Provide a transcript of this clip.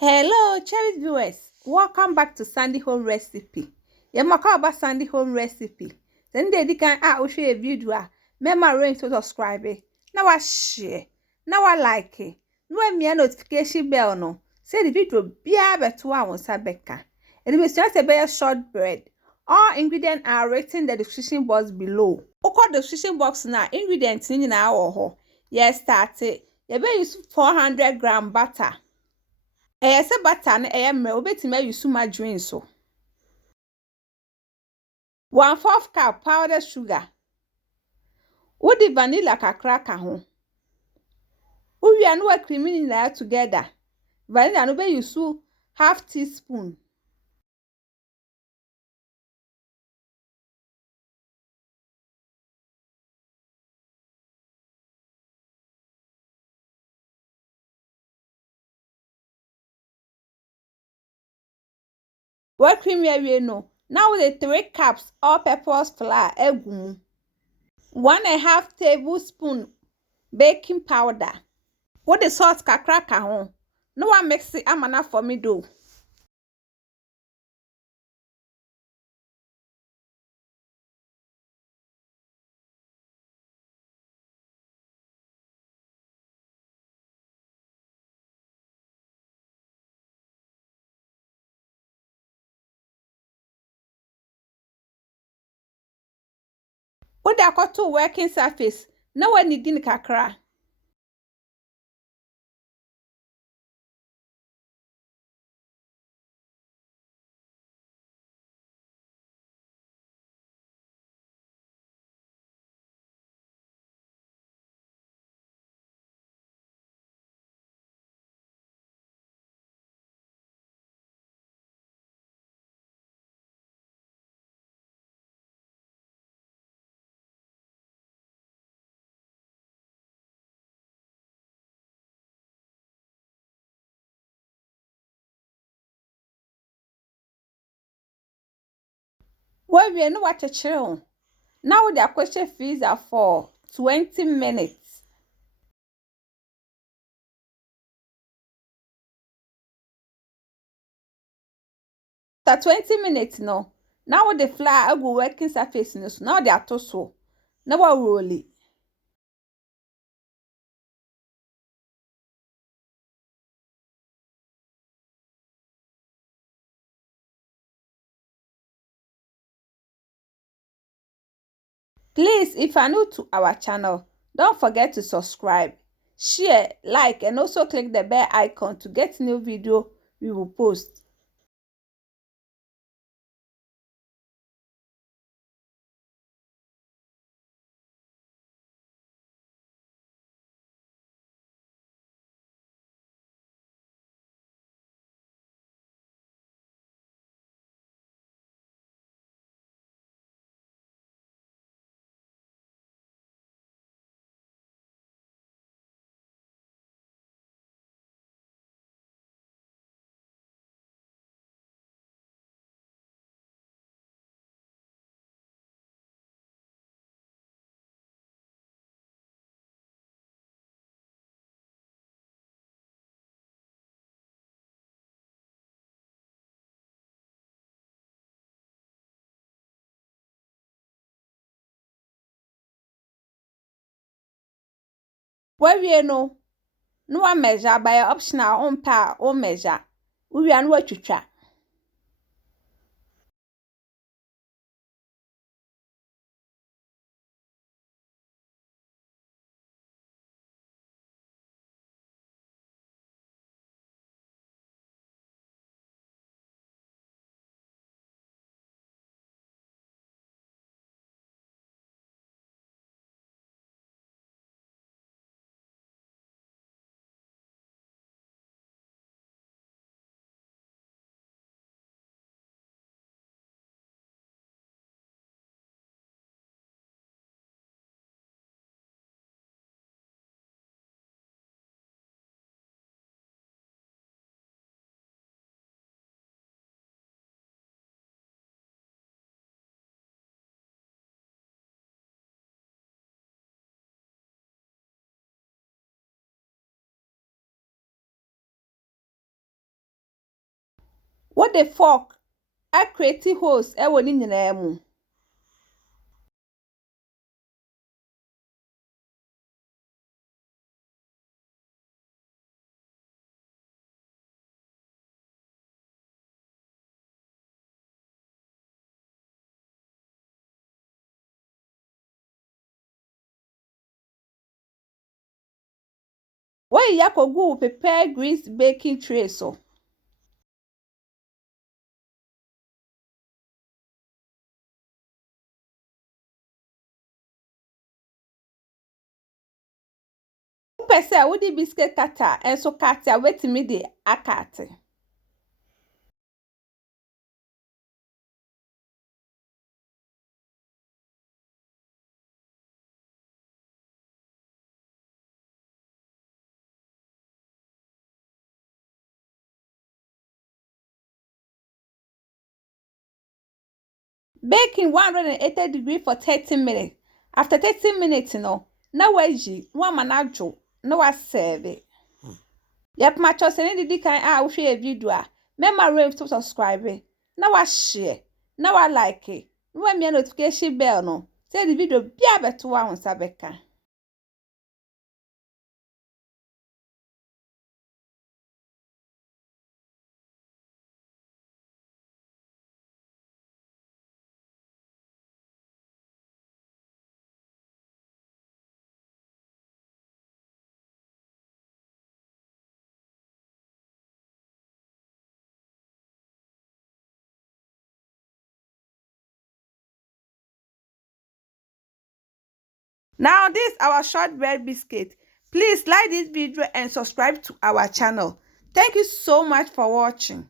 Hello, cherished viewers. Welcome back to Sandy Home Recipe. Yamaka about Sandy Home Recipe. Then they can show a video. Remember ring to subscribe. Now I share. Now I like it. No me a notification bell no. Say the video be able to one sabeka. And it was just a bear shortbread. All ingredients are written in the description box below. Oko the description box now ingredients in our ho. Yes, start it. You better use 400-gram butter. Se butter na mre obetime use margarine so 1/4 cup powdered sugar udi vanilla kakra ka ho uwia no wa cream ni na together vanilla no be use half teaspoon wa cream we no now with the 3 cups all purpose flour egum 1/2 tablespoon baking powder with the salt kakra ka ho no wa mix it amana for me do udi akoto working surface na wa nidi ni kakra wa we no wa chechere ho now with the question freezer for 20 minutes. After 20 minutes no. Now with the flour I go working surface no so now they are so. Now we roll it. Please, if you are new to our channel, don't forget to subscribe, share, like, and also click the bell icon to get new video we will post. Where we no one measure by optional on pa or measure. We are what to try. What the fork? I create holes ewo ni nyinaa mu. Why yakogu prepare grease baking tray so. Pese wo di biscuit cutter enso kate a wetimi de akate. Bake in 180 degrees for 30 minutes. After 30 minutes, na waji, wa manajo, na wa serve. Yep, my choice any didi kan a wo share video a. Remember rate to subscribe. Na wa share, na wa like. Na wa me notification bell no. Say the video bia beto wa onsa beka. Now this our shortbread biscuit. Please like this video and subscribe to our channel. Thank you so much for watching.